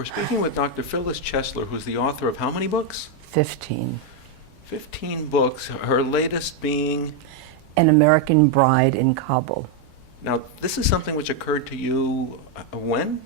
We're speaking with Dr. Phyllis Chesler, who's the author of how many books? 15. 15 books, her latest being? An American Bride in Kabul. Now, this is something which occurred to you when?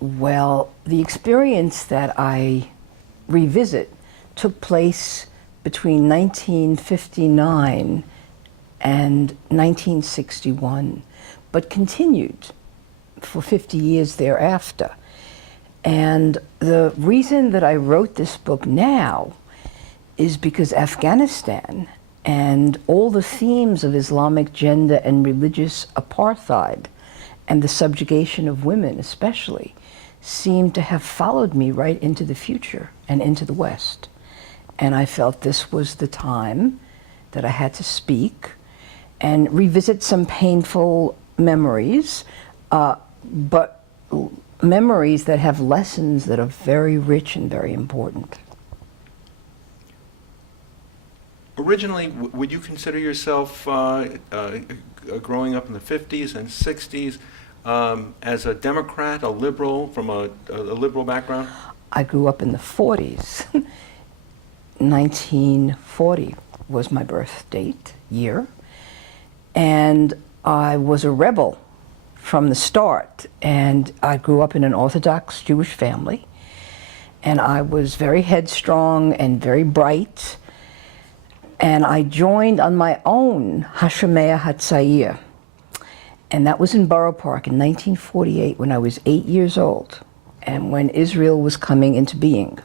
Well, the experience that I revisit took place between 1959 and 1961, but continued for 50 years thereafter. And the reason that I wrote this book now is because Afghanistan and all the themes of Islamic gender and religious apartheid and the subjugation of women especially seem to have followed me right into the future and into the West. And I felt this was the time that I had to speak and revisit some painful memories, but memories that have lessons that are very rich and very important. Originally, would you consider yourself growing up in the 50s and 60s as a Democrat, a liberal, from a liberal background? I grew up in the 40s. 1940 was my birth date, year. And I was a rebel from the start. And I grew up in an Orthodox Jewish family. And I was very headstrong and very bright. And I joined on my own Hashomer Hatzair. And that was in Borough Park in 1948 when I was 8 years old and when Israel was coming into being.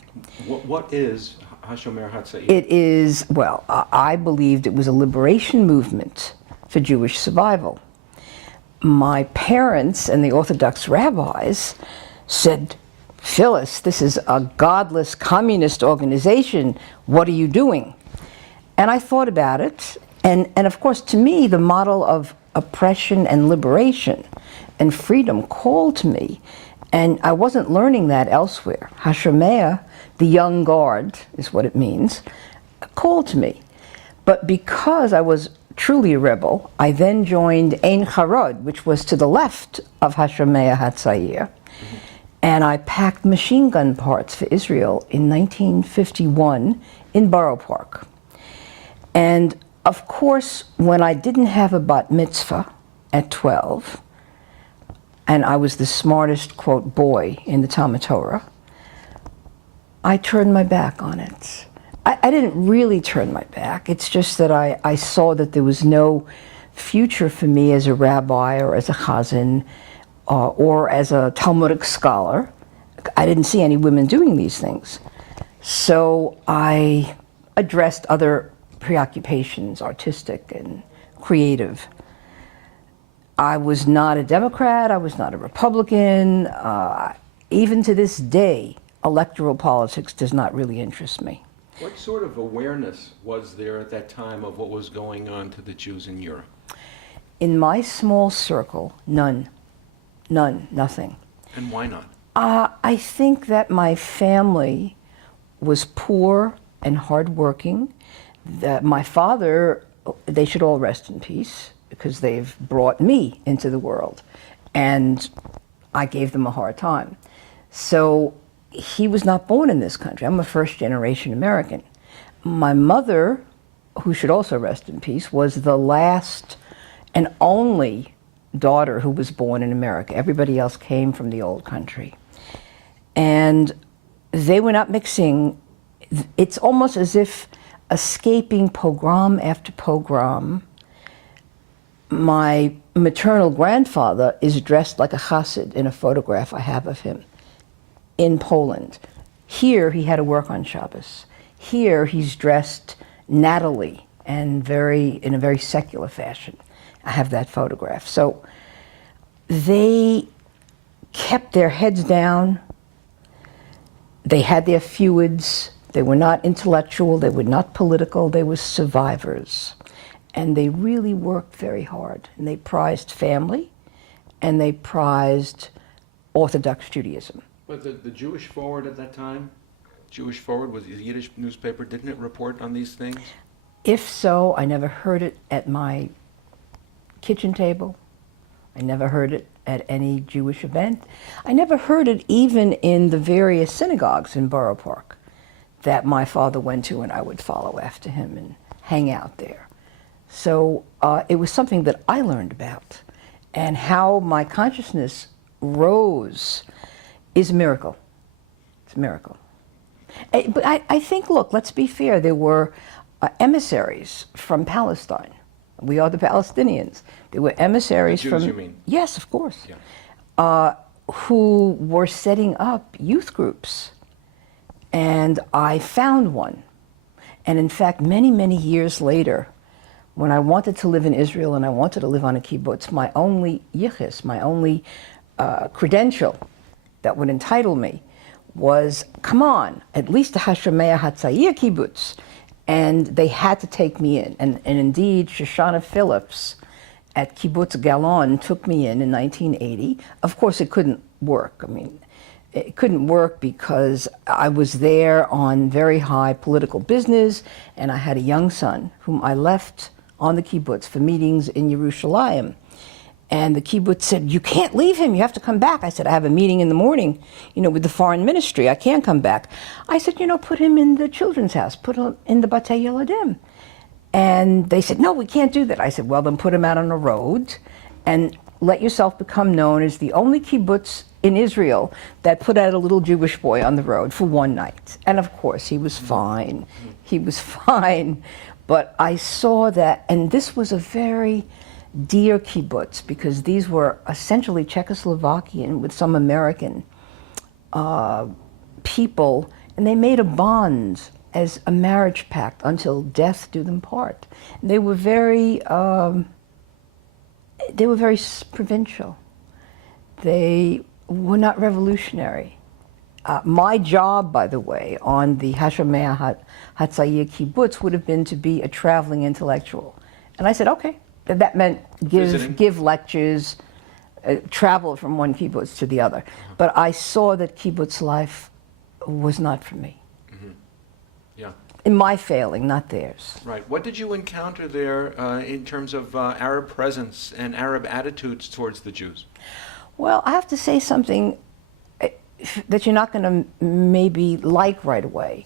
What is Hashomer Hatzair? It is, well, I believed it was a liberation movement for Jewish survival. My parents and the Orthodox rabbis said, "Phyllis, this is a godless communist organization. What are you doing?" And I thought about it, and of course, to me, the model of oppression and liberation and freedom called to me, and I wasn't learning that elsewhere. Hashomer, the young guard, is what it means, called to me. But because I was truly a rebel, I then joined Ein Harod, which was to the left of Hashomer Hatzair, and I packed machine gun parts for Israel in 1951 in Borough Park. And of course, when I didn't have a bat mitzvah at 12, and I was the smartest, quote, boy in the Talmud Torah, I turned my back on it. I didn't really turn my back. It's just that I saw that there was no future for me as a rabbi or as a chazan or as a Talmudic scholar. I didn't see any women doing these things. So I addressed other preoccupations, artistic and creative. I was not a Democrat, I was not a Republican. Even to this day, electoral politics does not really interest me. What sort of awareness was there at that time of what was going on to the Jews in Europe? In my small circle, none. None, nothing. And why not? I think that my family was poor and hardworking. That my father, they should all rest in peace because they've brought me into the world and I gave them a hard time. So he was not born in this country. I'm a first-generation American. My mother, who should also rest in peace, was the last and only daughter who was born in America. Everybody else came from the old country. And they were not mixing. It's almost as if escaping pogrom after pogrom. My maternal grandfather is dressed like a chassid in a photograph I have of him in Poland. Here he had to work on Shabbos. Here he's dressed nattily and in a very secular fashion. I have that photograph. So they kept their heads down. They had their feuds. They were not intellectual, they were not political, they were survivors. And they really worked very hard. And they prized family, and they prized Orthodox Judaism. But the Jewish Forward at that time, Jewish Forward was a Yiddish newspaper, didn't it report on these things? If so, I never heard it at my kitchen table. I never heard it at any Jewish event. I never heard it even in the various synagogues in Borough Park that my father went to, and I would follow after him and hang out there. So it was something that I learned about. And how my consciousness rose is a miracle. It's a miracle. But I think, look, let's be fair, there were emissaries from Palestine. We are the Palestinians. There were emissaries The Jews, from... you mean? Yes, of course. Yeah. Who were setting up youth groups. And I found one. And in fact, many, many years later, when I wanted to live in Israel and I wanted to live on a kibbutz, my only yichus, my only credential that would entitle me was, come on, at least a Hashomeah Hatzayir kibbutz. And they had to take me in. And indeed, Shoshana Phillips at Kibbutz Galon took me in 1980. Of course, it couldn't work. I mean, it couldn't work because I was there on very high political business, and I had a young son whom I left on the kibbutz for meetings in Yerushalayim. And the kibbutz said, you can't leave him, you have to come back. I said, I have a meeting in the morning, with the foreign ministry, I can't come back. I said, put him in the children's house, put him in the Batei Yeladim. And they said, no, we can't do that. I said, well, then put him out on the road and let yourself become known as the only kibbutz in Israel that put out a little Jewish boy on the road for one night. And of course, he was fine. He was fine. But I saw that, and this was a very dear kibbutz, because these were essentially Czechoslovakian with some American people, and they made a bond as a marriage pact until death do them part. They were very provincial. They were not revolutionary. My job, by the way, on the Hashomeah Hatzayir kibbutz would have been to be a traveling intellectual. And I said, okay. That meant give lectures, travel from one kibbutz to the other. But I saw that kibbutz life was not for me. Yeah. In my failing, not theirs. Right. What did you encounter there in terms of Arab presence and Arab attitudes towards the Jews? Well, I have to say something that you're not going to maybe like right away.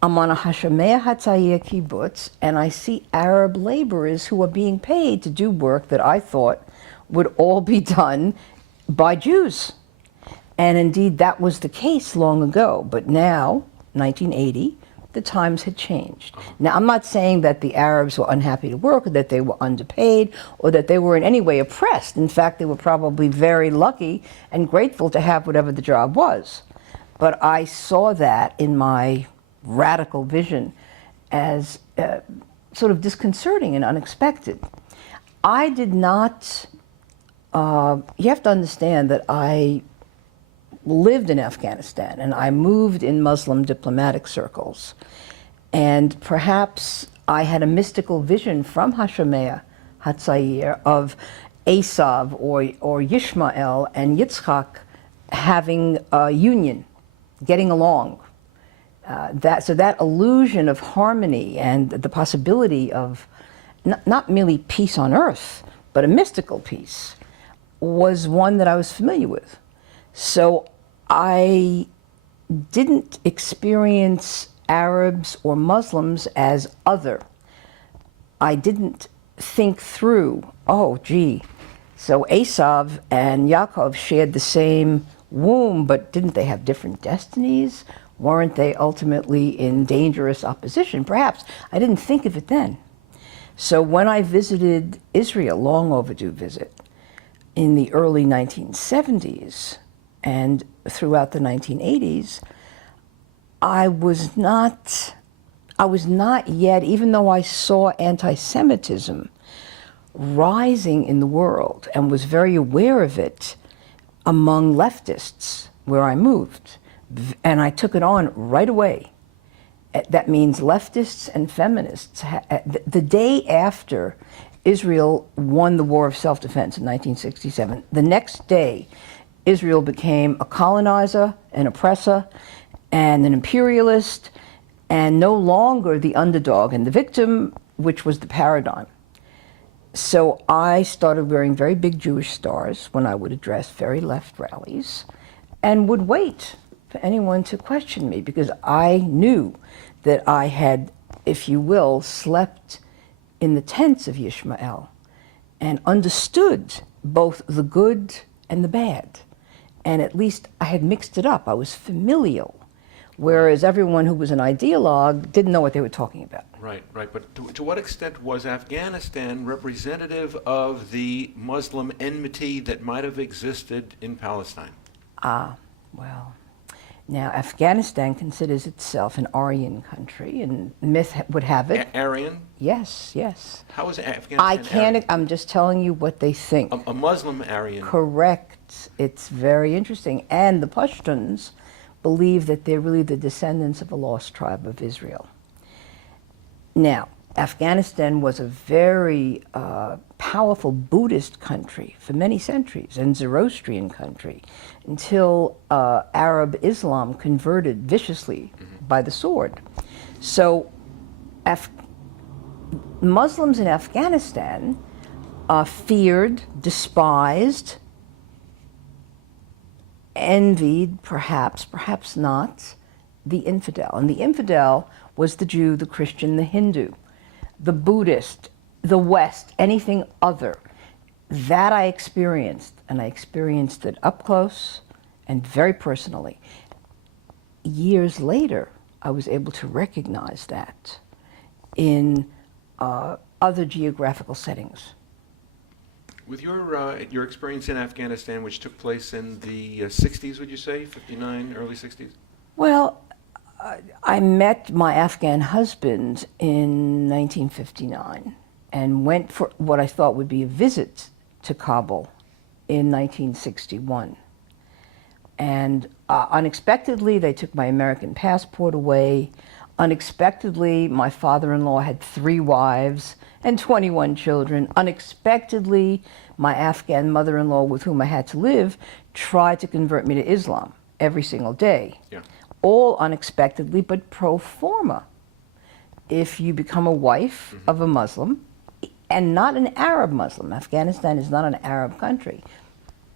I'm on a Hashomeah Hatzayir kibbutz, and I see Arab laborers who are being paid to do work that I thought would all be done by Jews. And indeed, that was the case long ago. But now, 1980, the times had changed. Now, I'm not saying that the Arabs were unhappy to work, or that they were underpaid, or that they were in any way oppressed. In fact, they were probably very lucky and grateful to have whatever the job was. But I saw that in my radical vision as sort of disconcerting and unexpected. I did not, you have to understand that I lived in Afghanistan and I moved in Muslim diplomatic circles. And perhaps I had a mystical vision from Hashomeah Hatzayir of Esav or Yishmael and Yitzchak having a union, getting along. So that illusion of harmony and the possibility of not merely peace on earth, but a mystical peace, was one that I was familiar with. So I didn't experience Arabs or Muslims as other. I didn't think through, oh, gee, so Esav and Yaakov shared the same womb, but didn't they have different destinies? Weren't they ultimately in dangerous opposition? Perhaps. I didn't think of it then. So when I visited Israel, long overdue visit, in the early 1970s and throughout the 1980s, I was not yet, even though I saw anti-Semitism rising in the world and was very aware of it among leftists where I moved. And I took it on right away. That means leftists and feminists. The day after Israel won the War of Self-Defense in 1967, the next day, Israel became a colonizer, an oppressor, and an imperialist, and no longer the underdog and the victim, which was the paradigm. So I started wearing very big Jewish stars when I would address very left rallies and would wait for anyone to question me because I knew that I had, if you will, slept in the tents of Yishmael and understood both the good and the bad. And at least I had mixed it up. I was familial, whereas everyone who was an ideologue didn't know what they were talking about. Right, right. But to what extent was Afghanistan representative of the Muslim enmity that might have existed in Palestine? Well, now Afghanistan considers itself an Aryan country, and myth would have it. Aryan? Yes, yes. How is Afghanistan I can't, Aryan? I'm just telling you what they think. A Muslim Aryan. Correct. It's very interesting. And the Pashtuns believe that they're really the descendants of a lost tribe of Israel. Now, Afghanistan was a very powerful Buddhist country for many centuries, and Zoroastrian country, until Arab Islam converted viciously by the sword. So Muslims in Afghanistan feared, despised, envied, perhaps not, the infidel. And the infidel was the Jew, the Christian, the Hindu, the Buddhist, the West, anything other. That I experienced, and I experienced it up close and very personally. Years later, I was able to recognize that in other geographical settings. With your experience in Afghanistan, which took place in the 60s, would you say, 59, early 60s? Well, I met my Afghan husband in 1959 and went for what I thought would be a visit to Kabul in 1961. And unexpectedly, they took my American passport away. Unexpectedly, my father-in-law had 3 wives and 21 children. Unexpectedly, my Afghan mother-in-law, with whom I had to live, tried to convert me to Islam every single day. Yeah. All unexpectedly, but pro forma. If you become a wife of a Muslim, and not an Arab Muslim, Afghanistan is not an Arab country,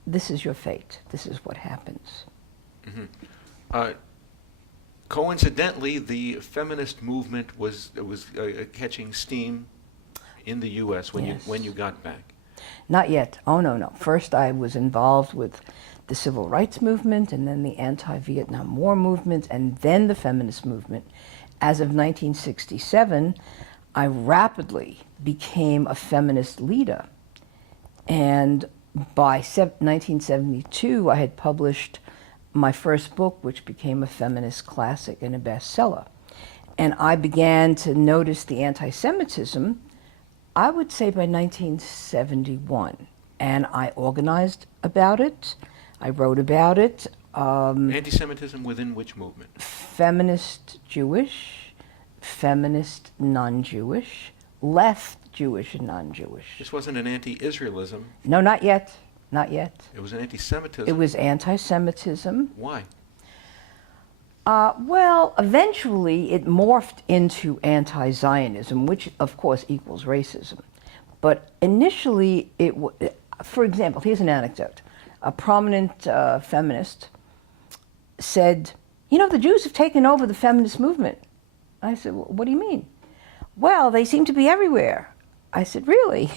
this is your fate. This is what happens. Coincidentally, the feminist movement was catching steam in the U.S. when Yes. you got back. Not yet. Oh, no. First, I was involved with the civil rights movement, and then the anti-Vietnam War movement, and then the feminist movement. As of 1967, I rapidly became a feminist leader. And by 1972, I had published my first book, which became a feminist classic and a bestseller. And I began to notice the anti-Semitism, I would say by 1971. And I organized about it. I wrote about it. Anti-Semitism within which movement? Feminist Jewish, feminist non-Jewish, left Jewish and non-Jewish. This wasn't an anti-Israelism. No, not yet. Not yet. It was an anti-Semitism. It was anti-Semitism. Why? Well, eventually it morphed into anti-Zionism, which of course equals racism. But initially, for example, here's an anecdote. A prominent feminist said, you know, the Jews have taken over the feminist movement. I said, well, what do you mean? Well, they seem to be everywhere. I said, really?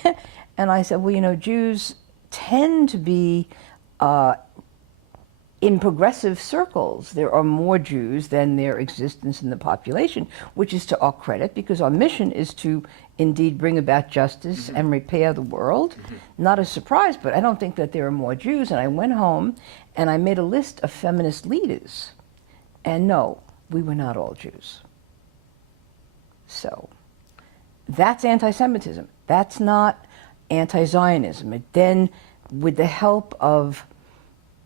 And I said, well, you know, Jews tend to be in progressive circles. There are more Jews than their existence in the population, which is to our credit, because our mission is to indeed bring about justice and repair the world. Not a surprise, but I don't think that there are more Jews. And I went home and I made a list of feminist leaders. And no, we were not all Jews. So that's anti-Semitism. That's not anti-Zionism. It then, with the help of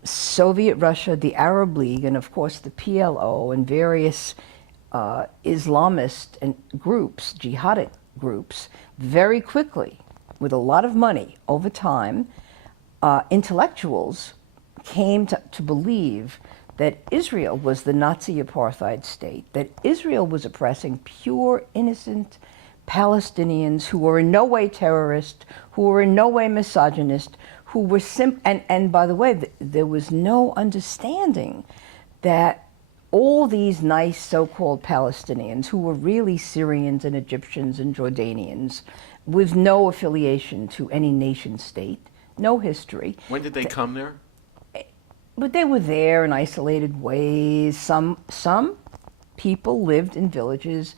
Soviet Russia, the Arab League, and of course the PLO and various Islamist and groups, jihadic groups, very quickly, with a lot of money over time, intellectuals came to believe that Israel was the Nazi apartheid state, that Israel was oppressing pure, innocent Palestinians who were in no way terrorist, who were in no way misogynist, who were and by the way, there was no understanding that all these nice so-called Palestinians who were really Syrians and Egyptians and Jordanians with no affiliation to any nation state, no history. When did they come there? But they were there in isolated ways. Some people lived in villages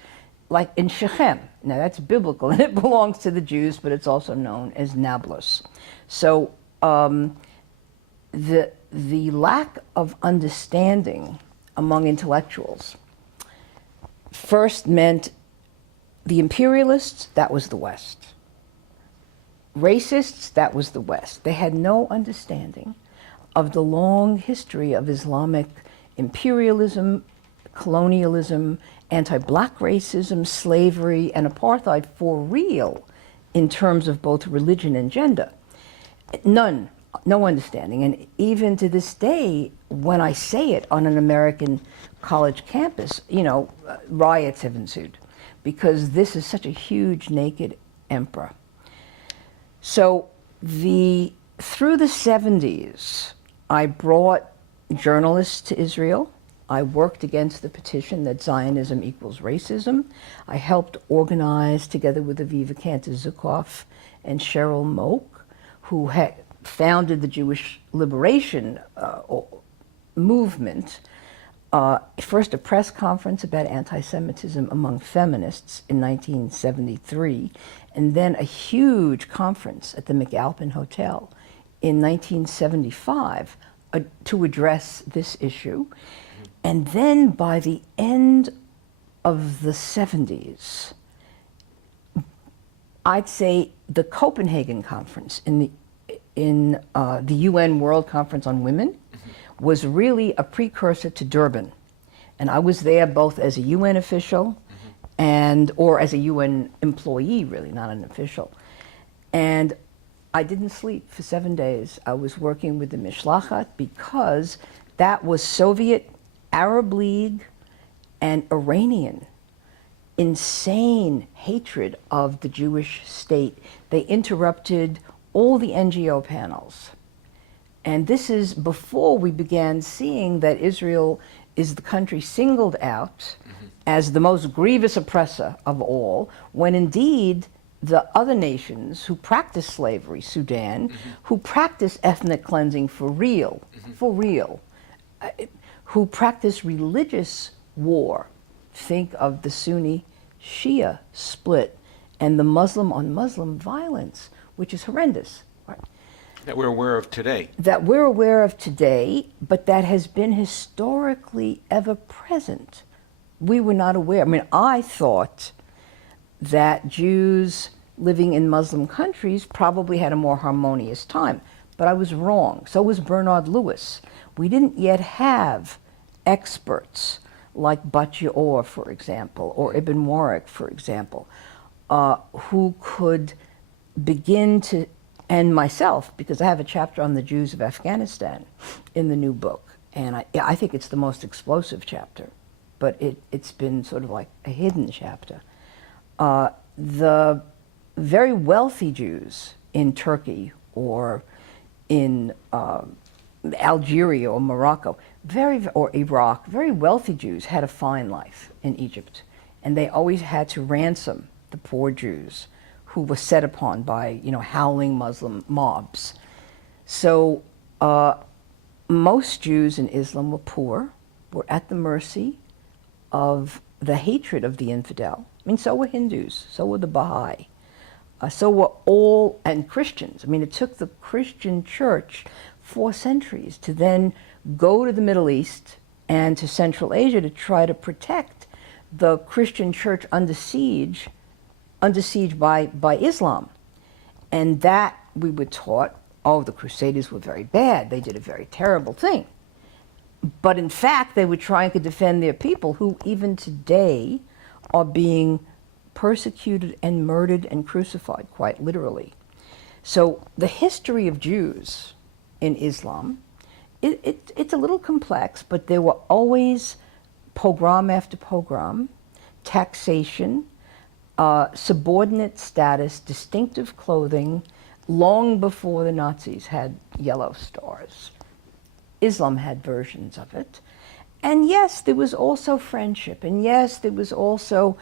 like in Shechem. Now that's biblical and it belongs to the Jews, but it's also known as Nablus. So the lack of understanding among intellectuals first meant the imperialists, that was the West. Racists, that was the West. They had no understanding of the long history of Islamic imperialism, colonialism, anti-black racism, slavery, and apartheid for real in terms of both religion and gender. No understanding. And even to this day, when I say it on an American college campus, riots have ensued because this is such a huge naked emperor. So through the 70s, I brought journalists to Israel. I worked against the petition that Zionism equals racism. I helped organize, together with Aviva Cantor-Zukoff and Cheryl Moak, who had founded the Jewish Liberation movement, first a press conference about anti-Semitism among feminists in 1973, and then a huge conference at the McAlpin Hotel in 1975 to address this issue. And then by the end of the 70s, I'd say the Copenhagen Conference in the UN World Conference on Women was really a precursor to Durban. And I was there both as a UN official or as a UN employee, really, not an official. And I didn't sleep for 7 days. I was working with the Mishlachat because that was Soviet, Arab League, and Iranian insane hatred of the Jewish state. They interrupted all the NGO panels. And this is before we began seeing that Israel is the country singled out as the most grievous oppressor of all, when indeed the other nations who practice slavery, Sudan, who practice ethnic cleansing for real, who practice religious war, think of the Sunni Shia split and the Muslim on Muslim violence, which is horrendous. That we're aware of today. That we're aware of today, but that has been historically ever present. We were not aware. I mean, I thought that Jews living in Muslim countries probably had a more harmonious time, but I was wrong. So was Bernard Lewis. We didn't yet have experts like Bat Yaor, for example, or Ibn Warwick, for example, who could begin to, and myself, because I have a chapter on the Jews of Afghanistan in the new book, and I think it's the most explosive chapter, but it's been sort of like a hidden chapter. The very wealthy Jews in Turkey or in Algeria or Morocco, or Iraq, very wealthy Jews had a fine life in Egypt, and they always had to ransom the poor Jews who were set upon by, howling Muslim mobs. So most Jews in Islam were poor, were at the mercy of the hatred of the infidel. I mean, so were Hindus, so were the Baha'i, so were all, and Christians. I mean, it took the Christian church 4 centuries to then go to the Middle East and to Central Asia to try to protect the Christian church under siege by Islam. And that we were taught, the Crusaders were very bad, they did a very terrible thing. But in fact, they were trying to defend their people who even today are being persecuted and murdered and crucified, quite literally. So the history of Jews in Islam, it's a little complex, but there were always pogrom after pogrom, taxation, subordinate status, distinctive clothing, long before the Nazis had yellow stars. Islam had versions of it. And yes, there was also friendship, and yes, there was also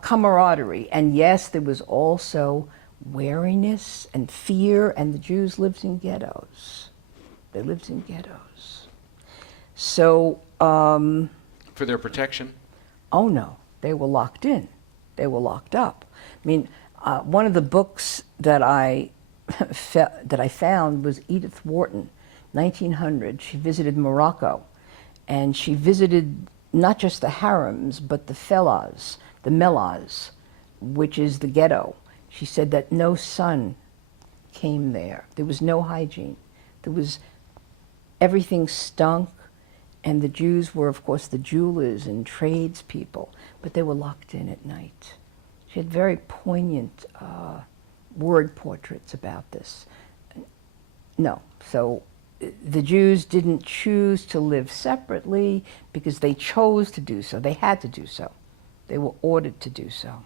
camaraderie, and yes, there was also wariness and fear, and the Jews lived in ghettos. They lived in ghettos. So, For their protection? oh no, they were locked in. They were locked up. I mean, one of the books that I found was Edith Wharton, 1900. She visited Morocco, and she visited not just the harems, but the fellahs, the mellahs, which is the ghetto. She said that no son came there. There was no hygiene. Everything stunk, and the Jews were, of course, the jewelers and tradespeople, but they were locked in at night. She had very poignant word portraits about this. No, so the Jews didn't choose to live separately because they chose to do so. They had to do so. They were ordered to do so.